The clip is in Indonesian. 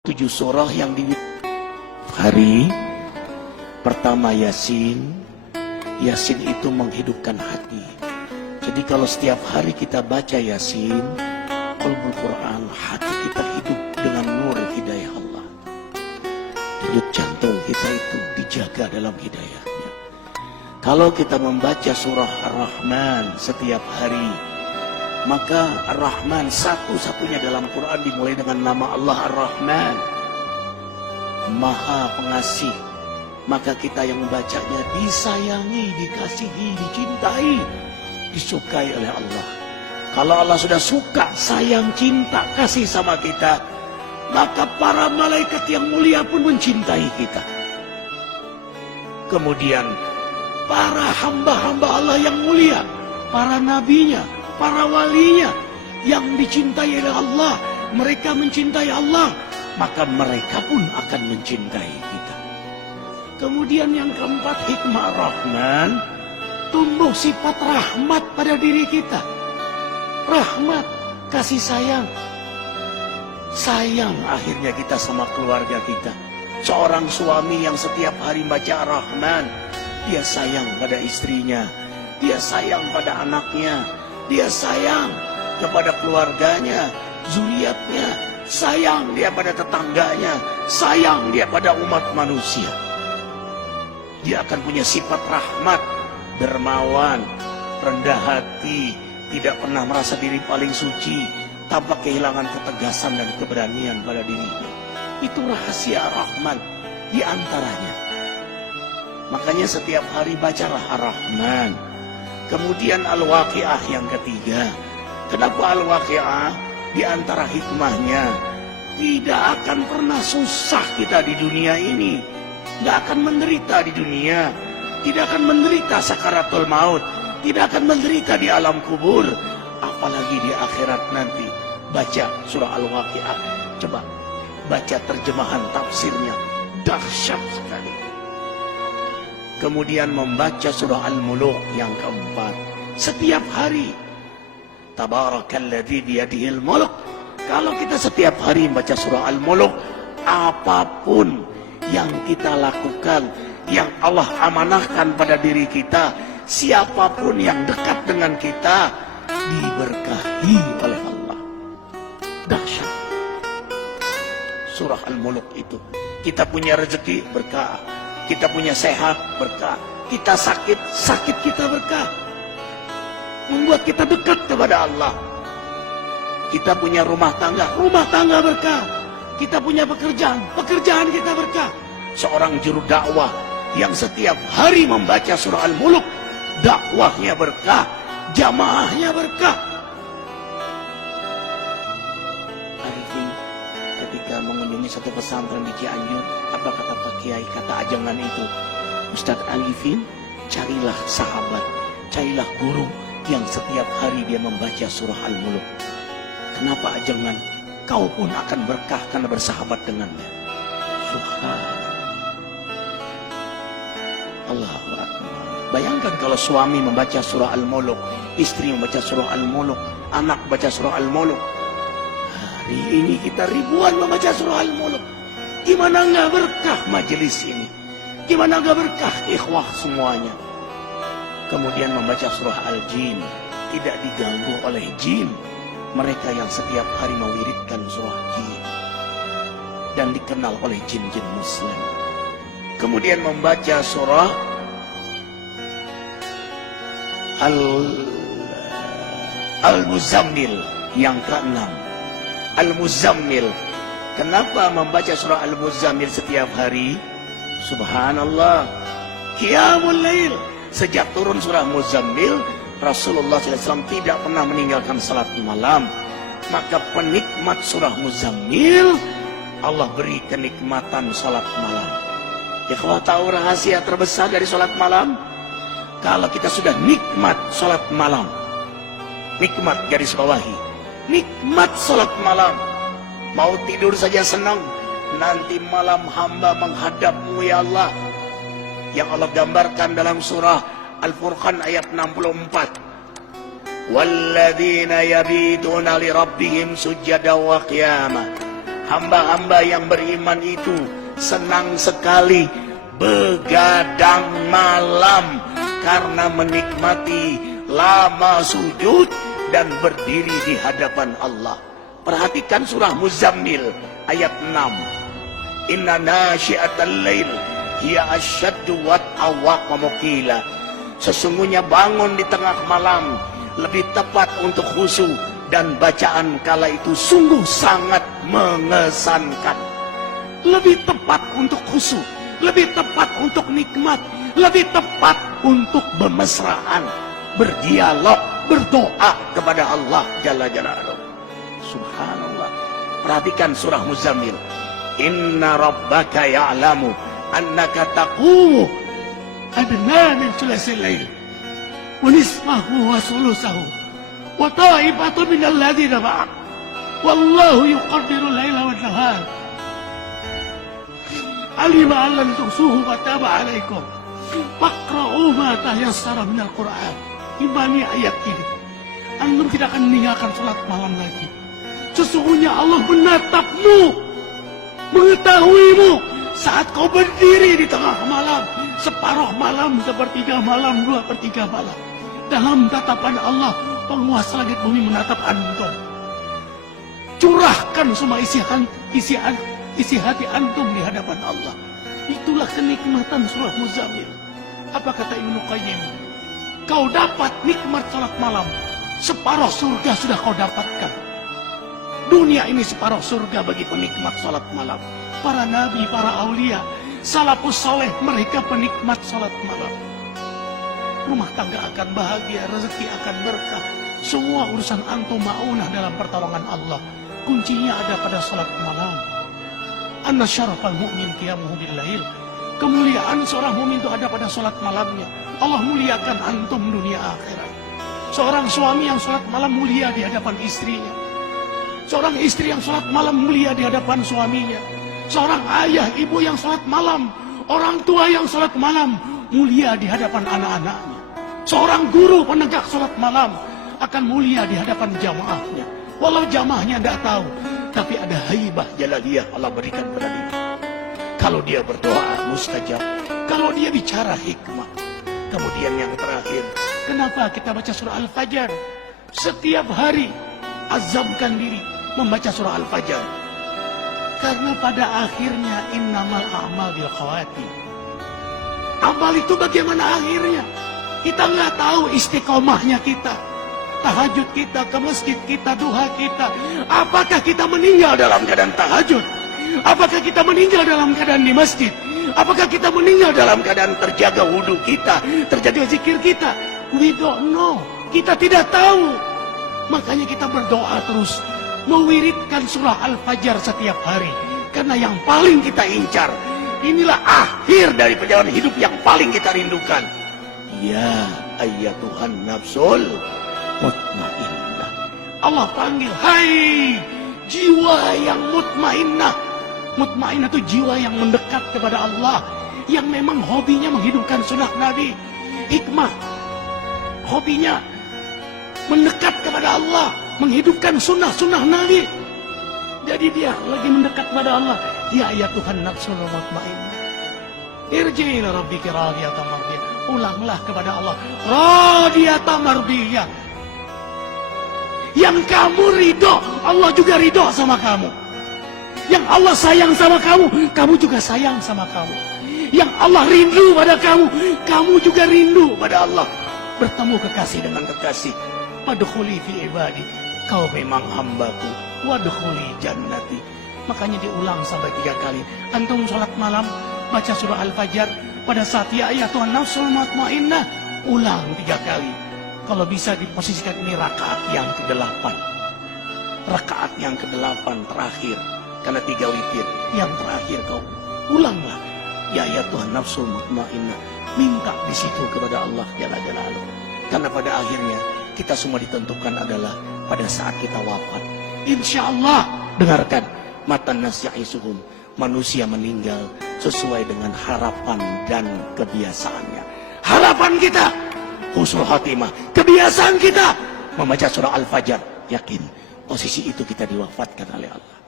7 surah yang di hari pertama Yasin. Yasin itu menghidupkan hati. Jadi kalau setiap hari kita baca Yasin, qalbul Quran, hati kita hidup dengan nur hidayah Allah. Denyut jantung kita itu dijaga dalam hidayahnya. Kalau kita membaca surah Ar-Rahman setiap hari, maka Ar-Rahman satu-satunya dalam Quran dimulai dengan nama Allah Ar-Rahman, Maha Pengasih. Maka kita yang membacanya disayangi, dikasihi, dicintai, disukai oleh Allah. Kalau Allah sudah suka, sayang, cinta, kasih sama kita, maka para malaikat yang mulia pun mencintai kita. Kemudian para hamba-hamba Allah yang mulia, para nabinya, para walinya yang dicintai oleh Allah, mereka mencintai Allah, maka mereka pun akan mencintai kita. Kemudian yang keempat, hikmah Rahman, tumbuh sifat rahmat pada diri kita. Rahmat, kasih sayang. Sayang akhirnya kita sama keluarga kita. Seorang suami yang setiap hari baca Rahman, dia sayang pada istrinya, dia sayang pada anaknya, dia sayang kepada keluarganya, zuriatnya, sayang dia pada tetangganya, sayang dia pada umat manusia. Dia akan punya sifat rahmat, dermawan, rendah hati, tidak pernah merasa diri paling suci, tanpa kehilangan ketegasan dan keberanian pada dirinya. Itu rahasia Rahman di antaranya. Makanya setiap hari bacalah Ar-Rahman. Kemudian Al-Waqi'ah yang ketiga. Kenapa Al-Waqi'ah? Di antara hikmahnya, tidak akan pernah susah kita di dunia ini. Tidak akan menderita di dunia. Tidak akan menderita sakaratul maut. Tidak akan menderita di alam kubur. Apalagi di akhirat nanti. Baca surah Al-Waqi'ah. Coba baca terjemahan tafsirnya. Dahsyat sekali. Kemudian membaca surah Al-Muluk yang keempat. Setiap hari. Tabarakalladzi biyadihil muluk. Kalau kita setiap hari membaca surah Al-Muluk, apapun yang kita lakukan, yang Allah amanahkan pada diri kita, siapapun yang dekat dengan kita, diberkahi oleh Allah. Dahsyat. Surah Al-Muluk itu. Kita punya rezeki, berkah. Kita punya sehat, berkah. Kita sakit, sakit kita berkah. Membuat kita dekat kepada Allah. Kita punya rumah tangga berkah. Kita punya pekerjaan, pekerjaan kita berkah. Seorang juru dakwah yang setiap hari membaca surah Al-Muluk, dakwahnya berkah, jamaahnya berkah. Arifin ketika mengunjungi satu pesantren di Cianjur, apa kata Pak Kiai, kata ajangan itu, Ustadz Arifin, carilah sahabat, carilah guru yang setiap hari dia membaca surah Al-Muluk. Kenapa ajangan? Kau pun akan berkah karena bersahabat dengannya. Subhanallah. Allahu Akbar. Bayangkan kalau suami membaca surah Al-Muluk, istri membaca surah Al-Muluk, anak baca surah Al-Muluk. Hari ini kita ribuan membaca surah Al-Muluk. Gimana nggak berkah majelis ini? Gimana nggak berkah ikhwah semuanya? Kemudian membaca surah Al-Jin, tidak diganggu oleh jin. Mereka yang setiap hari mewiridkan surah jin dan dikenal oleh jin-jin muslim. Kemudian membaca surah Al-Muzammil yang ke-6. Al-Muzammil. Kenapa membaca surah Al-Muzammil setiap hari? Subhanallah. Qiyamul Lail. Sejak turun surah Muzammil, Rasulullah SAW tidak pernah meninggalkan salat malam. Maka penikmat surah Muzammil, Allah beri kenikmatan salat malam. Ikhwah, tahu rahasia terbesar dari salat malam? Kalau kita sudah nikmat salat malam, nikmat garis bawahi, nikmat salat malam, mau tidur saja senang, nanti malam hamba menghadapmu ya Allah. Yang Allah gambarkan dalam surah Al-Furqan ayat 64. Walladzina yabituna li rabbihim sujada wa qiyamah. hamba-hamba yang beriman itu senang sekali begadang malam karena menikmati lama sujud dan berdiri di hadapan Allah. Perhatikan surah Muzammil ayat 6. Inna nasyi'atal lail hiya asyaddu wat'a wa qila. Sesungguhnya bangun di tengah malam lebih tepat untuk khusyuk dan bacaan kala itu sungguh sangat mengesankan. Lebih tepat untuk khusyuk, lebih tepat untuk nikmat, lebih tepat untuk bermesraan, berdialog, berdoa kepada Allah Jalla Jalaluhu. Subhanallah. Perhatikan surah Muzammil. Inna rabbaka ya'lamu annaka taqumu adna min thulathil lail wa nisfahu wa thuluthahu wa ta'ifatu min alladhina ma'ak wallahu yuqaddiru al-laila wan nahar alima an lan tuhsuhu wa taba 'alaikum faqra'u ma tayassara min al-Qur'an. Imani ayat ini, antum tidak akan meninggalkan salat malam lagi. Sesungguhnya Allah menatapmu, mengetahuimu saat kau berdiri di tengah malam, separuh malam, sepertiga malam, 2/3 malam. Dalam tatapan Allah, penguasa langit bumi menatap antum. Curahkan semua isi hati antum di hadapan Allah. Itulah kenikmatan surah Muzammil. Apa kata Ibnu Qayyim? Kau dapat nikmat salat malam, separuh surga sudah kau dapatkan. Dunia ini separuh surga bagi penikmat salat malam. Para nabi, para aulia, salafus soleh, mereka penikmat salat malam. Rumah tangga akan bahagia, rezeki akan berkah. Semua urusan antum ma'unah dalam pertolongan Allah. Kuncinya ada pada salat malam. Anna syarafal mu'min qiyamuhu bil-lail. Kemuliaan seorang mukmin itu ada pada salat malamnya. Allah muliakan antum dunia akhirat. Seorang suami yang salat malam mulia di hadapan istrinya. Seorang istri yang salat malam mulia di hadapan suaminya. Seorang ayah, ibu yang salat malam, orang tua yang salat malam mulia di hadapan anak-anaknya. Seorang guru penegak salat malam akan mulia di hadapan jamaahnya. Walau jamaahnya tidak tahu, tapi ada haibah jalaliyah Allah berikan pada dia. Kalau dia berdoa mustajab, kalau dia bicara hikmah. Kemudian yang terakhir, kenapa kita baca surah Al-Fajr? Setiap hari azamkan diri membaca surah Al-Fajr. Karena pada akhirnya innamal a'mal bil khawatim. Amal itu bagaimana akhirnya? Kita nggak tahu istiqomahnya kita. Tahajud kita, ke masjid kita, duha kita. Apakah kita meninggal dalam keadaan tahajud? Apakah kita meninggal dalam keadaan di masjid? Apakah kita meninggal dalam keadaan terjaga wudhu kita, terjaga zikir kita? We don't know. Kita tidak tahu. Makanya kita berdoa terus, mewiridkan surah Al-Fajr setiap hari. Karena yang paling kita incar, inilah akhir dari perjalanan hidup yang paling kita rindukan. Ya ayyatuhan nafsul mutmainnah. Allah panggil, hai jiwa yang mutmainnah. Mutmainnah itu jiwa yang mendekat kepada Allah, yang memang hobinya menghidupkan sunnah Nabi. Hikmah, hobinya mendekat kepada Allah, menghidupkan sunnah-sunnah Nabi. Jadi dia lagi mendekat kepada Allah. Ya Tuhan nafsul mutmainnah, irji'i ila rabbika radiyatan mardiyah. Ulanglah kepada Allah, radiyatan mardiyah. Yang kamu ridho, Allah juga ridho sama kamu. Yang Allah sayang sama kamu, kamu juga sayang sama kamu. Yang Allah rindu pada kamu, kamu juga rindu pada Allah. Bertemu kekasih dengan kekasih. Wadkhuli fi ibadi, kau memang hambaku. Wadkhuli jannati. Makanya diulang sampai 3 kali. Antum sholat malam, baca surah Al-Fajr. Pada saat ya Tuhan nafsul mutmainnah, ulang 3 kali. Kalau bisa diposisikan ini rakaat yang ke-8. Rakaat yang ke-8 terakhir. Karena 3 witir. Yang terakhir kau ulanglah. Ya Tuhan nafsul mutmainnah. Minta di situ kepada Allah Jalla Jalaluhu. Karena pada akhirnya kita semua ditentukan adalah pada saat kita wafat. Insya Allah, dengarkan. Matan nasya'isuhum. Manusia meninggal sesuai dengan harapan dan kebiasaannya. Harapan kita husnul khatimah. Kebiasaan kita membaca surah Al-Fajr. Yakin posisi itu kita diwafatkan oleh Allah.